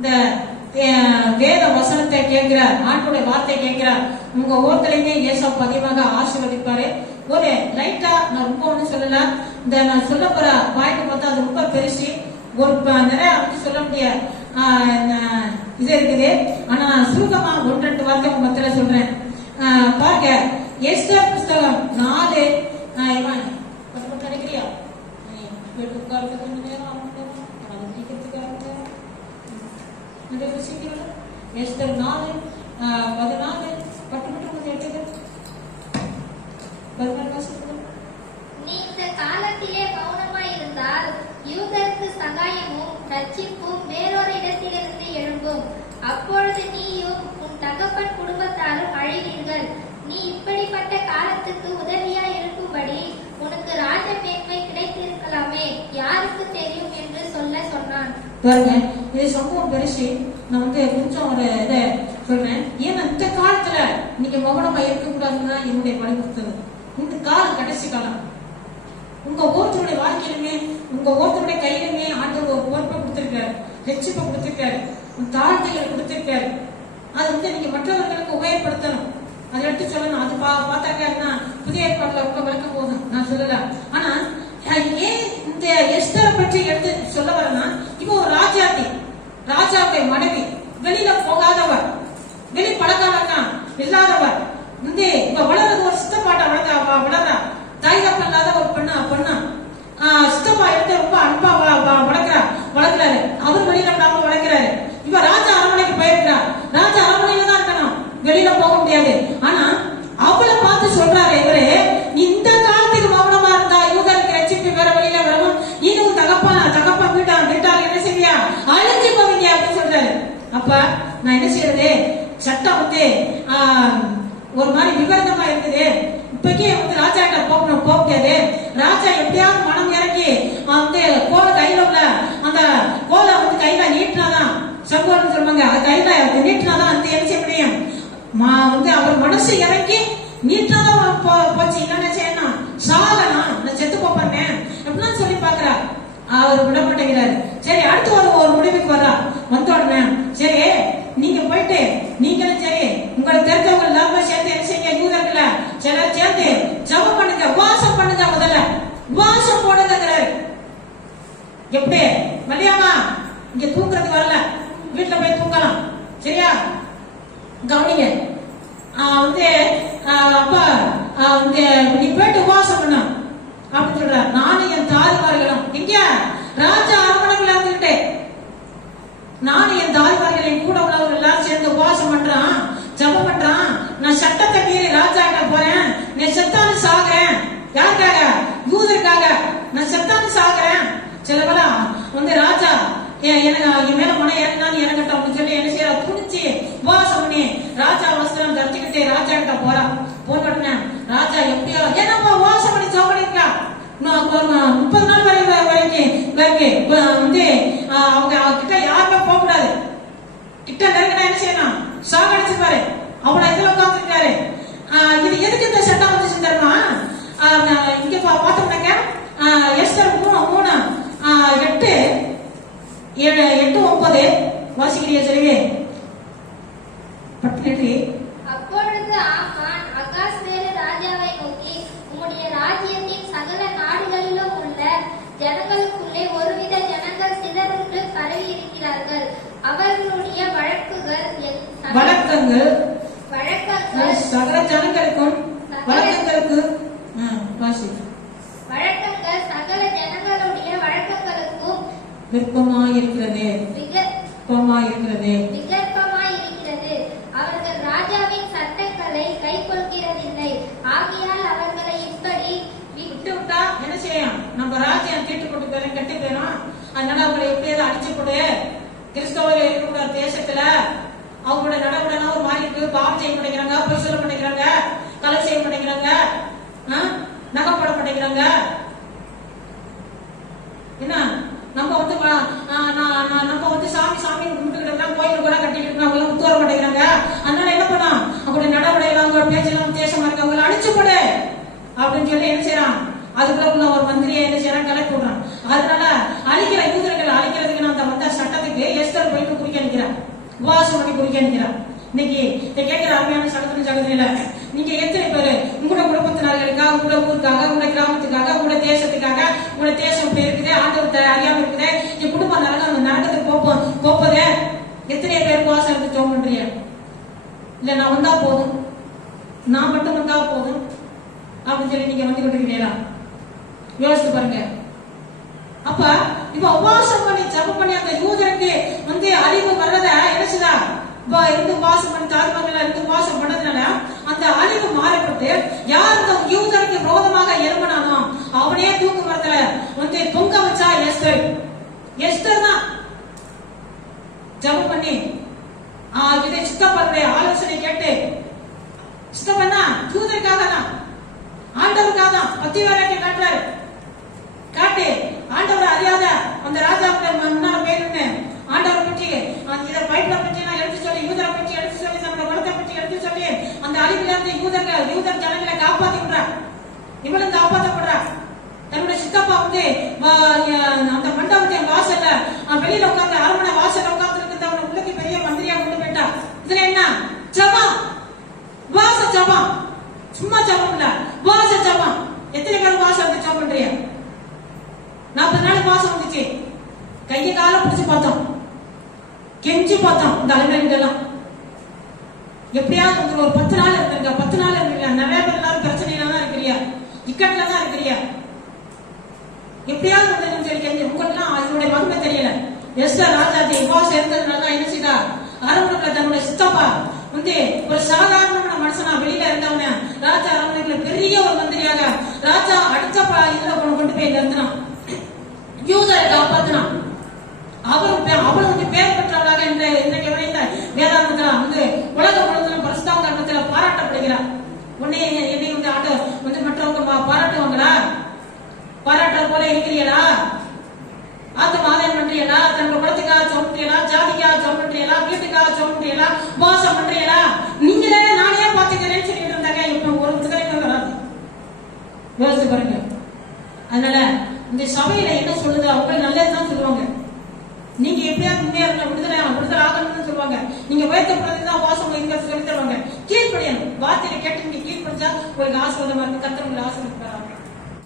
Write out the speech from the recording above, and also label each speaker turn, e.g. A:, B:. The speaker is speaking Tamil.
A: இந்த வேத வசனத்தை கேட்கிறார் ஆண்டுடைய வார்த்தை கேட்கிறார் உங்க ஒவ்வொருத்தரையுமே இயேசா பதிவாக ஆசீர்வதிப்பாரு. ஒரு லைட்டா நான் ரொம்ப ஒண்ணும் சொல்லல. இந்த நான் சொல்ல போற பாயிண்ட் பார்த்தா அது ரொம்ப பெருசு. ஒரு நிறைய வந்து சொல்ல முடியாது இது இருக்குது. ஆனா சுருக்கமா ஒன்று ரெண்டு வார்த்தை உங்க மத்தியில சொல்றேன். பாருங்க. எஸ்டர் புஸ்தகம் நாலு நினைக்கிறியா உட்கார்ந்து நேரம் நிறைய விஷயங்கள் எஸ்டர் நாலு பதினாலு பட்டு மட்டும் கொஞ்சம் எடுத்துக்க நீண்ட
B: நீ இந்த காலத்திலே மௌனமாய் இருந்தால் யூதருக்கு சகாயமும் ரட்சிப்பும் வேறொரு இடத்திலிருந்து எழும்பும். அப்பொழுது நீயும் உன் தகப்பன் குடும்பத்தாரும் அழிவீர்கள். நீ இப்படிப்பட்ட காலத்துக்கு உதவியா இருக்கும்படி உனக்கு ராஜ மேன்மை கிடைத்திருக்கலாமே. யாருக்கு தெரியும் என்று சொல்ல சொன்னான்.
A: பாருங்க இது சம்பவம் பெருசு. நான் வந்து கொஞ்சம் ஒரு இதை சொல்றேன். ஏன்னா இந்த காலத்துல நீங்க மௌனமா இருக்கக்கூடாதுன்னா என்னுடைய வலியுறுத்தது இந்த காலம் கடைசி காலம். உங்க ஒவ்வொருத்தருடைய வாழ்க்கையிலுமே உங்க ஒவ்வொருத்தருடைய கையிலுமே ஆண்டவர் ஒரு பொறுப்பை கொடுத்திருக்காரு. ரட்சிப்பை கொடுத்திருக்காரு. தாழ்த்தைகளை கொடுத்திருக்காரு. அது வந்து நீங்க மற்றவர்களுக்கு உபயோகப்படுத்தணும். அதை எடுத்து சொல்லணும். அது பா பார்த்தாக்கா என்ன? புதிய ஏற்பாட்டில் உங்க விளக்கம் போதும். நான் சொல்லல. ஆனா ஏன் இந்த எஸ்தரை பற்றி எடுத்து சொல்ல வரேன்னா ಟಿಪ್ಪು ರಾಜಾತಿ ರಾಜಾತೆ மனைவி வெளியில ಪೊಗ சட்டம் வந்து ஒரு மாதிரி விபரீதமா இருக்குது. இப்பக்கே வந்து ராஜா கிட்ட போகணும் போக முடியாது ராஜா எப்படியாவது மனம் இறக்கி வந்து கோல கையில உள்ள அந்த கோலை வந்து கையில நீட்டினாதான் சங்கோன்னு சொல்லுவாங்க அது கையில நீட்டினாதான் வந்து என்ன செய்ய முடியும்? மா- வந்து அவர் மனசு இறக்கி நீட்டாதான் போ- போச்சு. என்னென்ன செய்யணும் சாகனா நான் செத்து போப்பேன் எப்படிலாம் சொல்லி பாக்குறா அவர் விட மாட்டேங்கிறாரு சரி அடுத்து ஒரு ஒரு முடிவுக்கு வர்றா. வந்த உடனே சரி நீங்க போயிட்டு நீங்களும் சரி உங்களுக்கு தெரிஞ்சவங்க எல்லாருமே சேர்ந்து என்ன செய்யுங்க? யூதர்கள சிலர் சேர்ந்து ஜெபம் பண்ணுங்க உபவாசம் பண்ணுங்க முதல்ல. உபவாசம் போடுங்கிறாரு எப்படி? மல்லியாமா இங்க தூங்குறது வரல. வீட்டுல போய் தூங்கலாம். சரியா? கவனிங்க. வந்து அப்பா வந்து நீ போயிட்டு உபவாசம் பண்ண. அப்படின்னு சொல்ற நானும் என் தாதிமார்களும் இங்க ராஜா நானும் என் தாய்வார்கள் என் கூட உள்ளவர்கள் எல்லாம் சேர்ந்து உபவாசம் பண்றான் ஜெபம் பண்றான். நான் சட்டத்தை மீறி ராஜா கிட்ட போறேன். நீ செத்தானு சாகிறேன் யாருக்காக? யூதருக்காக. நான் செத்தானு சாகிறேன் சில பல வந்து ராஜா எனக்கு என் மேல மன இறங்கினாலும் இறங்கட்டும் அப்படின்னு சொல்லி என்ன செய்யற? துணிச்சு உபவாசம் பண்ணி ராஜா வஸ்திரம் தரிச்சுக்கிட்டே ராஜா கிட்ட போறான் போன ராஜா எப்படியோ ஏன்னா உபவாசம் பண்ணி சாப்பிடுறா முப்பது நாள் வரை வரைக்கும் வரைக்கும் வந்து அவங்க அவங்க கிட்ட யாருமே போக கூடாது கிட்ட நெருங்கினா என்ன செய்யணும்? சாகடிச்சுப்பாரு அவளை இதுல உட்காந்துருக்காரு இது எதுக்கு இந்த சட்டம் வந்துச்சு தெரியுமா? இங்க பா- எஸ்டர் மூணு மூணு எட்டு ஏழு எட்டு ஒன்பது வாசிக்கிறீங்க சொல்லுவேன் பட்டு
B: அப்பொழுது ஆமான் அகாஸ்வேரு ராஜாவை நோக்கி உம்முடைய ராஜ்யத்தின் சகல நாடுகளிலும் உள்ள ஜனங்களுக்கு அவர்களுடைய வழக்குகள்
A: வழக்கங்கள்
B: வழக்கங்கள்
A: சகல ஜனங்களுக்கும் வழக்கங்களுக்கு
B: வழக்கங்கள் சகல ஜனங்களுடைய வழக்கங்களுக்கும்
A: விருப்பமாயிருக்கிறது. விருப்பமாயிருக்கிறது.
B: விகற்பமாயிருக்கிறது. அவர்கள் ராஜாவின் சட்டங்களை கைக்கொள்கிறதில்லை. ஆகையால் அவர்களை இப்படி
A: விட்டு விட்டா என்ன செய்யும் நம்ம ராஜ்யம் கெட்டு போயிடும். அதனால அவங்களை எப்படியாவது அடிச்சு போடு கிறிஸ்தவர்கள் இருக்கிற தேசத்துல அவங்களோட நடவடிக்கை ஒரு மாதிரி இருக்கு. பாவம் செய்ய மாட்டேங்கிறாங்க பொய் சொல்ல மாட்டேங்கிறாங்க கலை செய்ய மாட்டேங்கிறாங்க நகை போட மாட்டேங்கிறாங்க என்ன? நம்ம வந்து நான்- நான் நம்ம வந்து சாமி சாமி கும்பிட்டுக்கிட்டு கோயில் கூட கட்டிட்டு இருக்கோம் அவங்க ஒத்து வர மாட்டேங்கிறாங்க அதனால என்ன பண்ணோம் அவங்களோட நடவடிக்கை அவங்க பேச்செல்லாம் வித்தியாசமா இருக்கு. அவங்களை அடிச்சு போடு அப்படின்னு சொல்லி என்ன செய்யறான்? அதுக்குள்ள உள்ள ஒரு மந்திரியை என்ன செய்யறான்? கலை விடுறான். அதனால அழிக்கிற யூதர்களை அழிக்கிற நான் அந்த வந்த சட்டத்துக்கு எஸ்தர் போயிட்டு குறிக்க உபாசம் பண்ணி குறிக்க நிற்கிறார் இன்னைக்கு இதை கேட்கிற அருமையான சட்டத்தின் சகோதரியில நீங்க எத்தனை பேர் உங்களோட குடும்பத்தினர்களுக்காக உங்களோட ஊருக்காக உங்களோட கிராமத்துக்காக உங்களோட தேசத்துக்காக உங்களோட தேசம் இப்படி இருக்குது ஆண்டவர் அறியாம இருக்குது. என் குடும்பம் நரகம் நரகத்துக்கு போப்போம் போப்பதே. எத்தனை பேர் உபவாசம் இருந்து ஜோம் பண்றீங்க இல்ல நான் வந்தா போதும். நான் மட்டும் வந்தா போதும். அப்படின்னு சொல்லி நீங்க வந்து கொண்டிருக்கிறீங்களா யோசித்து பாருங்க. அப்ப இப்ப உபவாசம் பண்ணி ஜபம் பண்ணி அந்த யூதருக்கு வந்து அழிவு வர்றத நினைச்சுதா இப்ப இருந்து உபவாசம் பண்ணி தாழ்மங்கள்ல இருந்து உபவாசம் பண்ணதுனால அந்த அழிவு மாறப்பட்டு யார் அந்த யூதருக்கு விரோதமாக எழும்பினானோ அவனே தூக்கு மரத்துல வந்து பொங்க வச்சா எஸ்டர் எஸ்டர் தான் ஜபம் பண்ணி ஆ, இதை சித்தப்பருடைய ஆலோசனை கேட்டு சித்தப்பண்ணா யூதருக்காக தான் ஆண்டவருக்காக தான் பத்தி வேலைக்கு காட்டுறாரு. காட்டு ஆண்டவர் அறியாத அந்த ராஜாக்கள் முன்னால பேருன்னு ஆண்டவர் பற்றி அந்த இதை பைபிள பற்றி நான் எடுத்து சொல்லி யூதரை பற்றி எடுத்து சொல்லி நம்மளோட குலத்தை பற்றி எடுத்து சொல்லி அந்த அழிவில் இருந்து யூதர்கள் யூதர் ஜனங்களை காப்பாத்தி விடுறார் இவனும் காப்பாற்றப்படுறார் தன்னுடைய சித்தப்பா வந்து அந்த மண்டபத்தின் வாசல்ல வெளியில உட்கார்ந்து அரண்மனை வாசல்ல உட்கார்ந்து இருக்கிறத அவனை உள்ளுக்கு பெரிய மந்திரியா கொண்டு போயிட்டா. இதுல என்ன? ஜபம். வாச ஜபம். சும்மா ஜபம் இல்லை வாச ஜபம் எத்தனை பேர் வாசம் வந்து ஜபம் பண்றீங்க நாற்பது மாசம் வந்துச்சு. கையை கால பிடிச்சு பார்த்தோம். கெஞ்சி பார்த்தோம் இந்த அலுவலகெல்லாம் எப்படியாவது ஒரு பத்து நாள் இருந்திருக்கா? பத்து நாள் இருந்திருக்கா? நிறைய பேர் எல்லாரும் பிரச்சனையில தான் இருக்கிறியா? இக்கட்ல தான் இருக்கிறியா? எப்படியாவது வந்து சரி கெஞ்சி உங்களுக்குலாம் அதனுடைய மகிமை தெரியல. எஸ்டர் ராஜாஜி உபவாசம் சேர்ந்ததுனால தான் என்ன செய்தா அரண்மனைக்குள்ள தன்னுடைய சித்தப்பா வந்து ஒரு சாதாரணமான மனுஷனா வெளியில இருந்தவன. ராஜா அரண்மனைக்குள்ள பெரிய ஒரு மந்திரியாக. ராஜா அடிச்ச இதுல கொண்டு கொண்டு போய் நிறுத்தினான். யூதரை காப்பாத்தினான். அவருக்கு பே- வந்து பேர் பெற்றவளாக இந்த இன்றைக்கு இந்த வேதாந்தத்துல வந்து உலக முழுவதும் பரிசுத்தாம் கர்மத்துல பாராட்டப்படுகிறார். உன்னை என்னை வந்து ஆட்ட வந்து மற்றவங்க பா- பாராட்டுவாங்களா? பாராட்டுற போல இருக்கிறீங்களா ஆத்தம் மாதம் பண்றீங்களா தன்னோட குலத்துக்காக சொல்றீங்களா ஜாதிக்காக சொல்றீங்களா வீட்டுக்காக சொல்றீங்களா மோசம் பண்றீங்களா நீங்களே நானே பாத்துக்கிறேன்னு சொல்லிட்டு இருந்தாங்க. இப்ப ஒரு புத்தகமே வராது யோசிச்சு பாருங்க. அதனால இந்த சபையில என்ன சொல்லுது? அவங்க நல்லதுதான் சொல்லுவாங்க. நீங்க எப்படியாவது முன்னேறணும் விடுதலை விடுதலை ஆகணும்னு சொல்லுவாங்க. நீங்க உயர்த்தப்படுறதுதான் வாசம் இங்க சொல்லி தருவாங்க கீழ்படியணும் வார்த்தையில கேட்டு நீங்க கீழ்படிச்சா உங்களுக்கு ஆசீர்வாதமா இருக்கு கத்தர் உங்களை